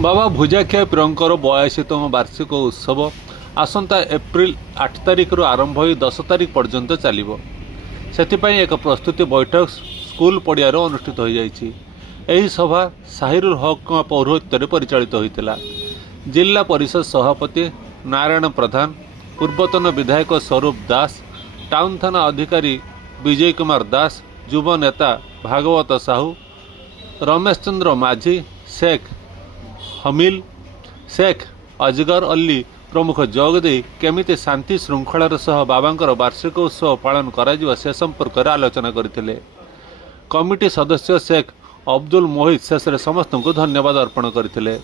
बाबा भुजाख्या पीरंकर 82तम वार्षिक उत्सव आसंता एप्रिल 8 तारिख आरंभ हो 10 तारिख पर्यंत चलो से एक प्रस्तुति बैठक स्कूल पड़ियार अनुष्ठित हो जाती। सभा साहिरुल हक पौरोहित्य परिचालित होता। जिला परिषद सभापति नारायण प्रधान, पूर्वतन विधायक स्वरूप दास, टाउन थाना अधिकारी विजय कुमार दास, युव नेता भागवत साहू, रमेश चंद्र माझी, शेख हमील, शेख अजगर अली प्रमुख जोगदे केमिति शांति श्रृंखलार सह बाबांकर वार्षिक उत्सव पालन करा से संपर्क में आलोचना करथिले। कमिटी सदस्य शेख अब्दुल मोहित शेष समस्त को धन्यवाद अर्पण करथिले।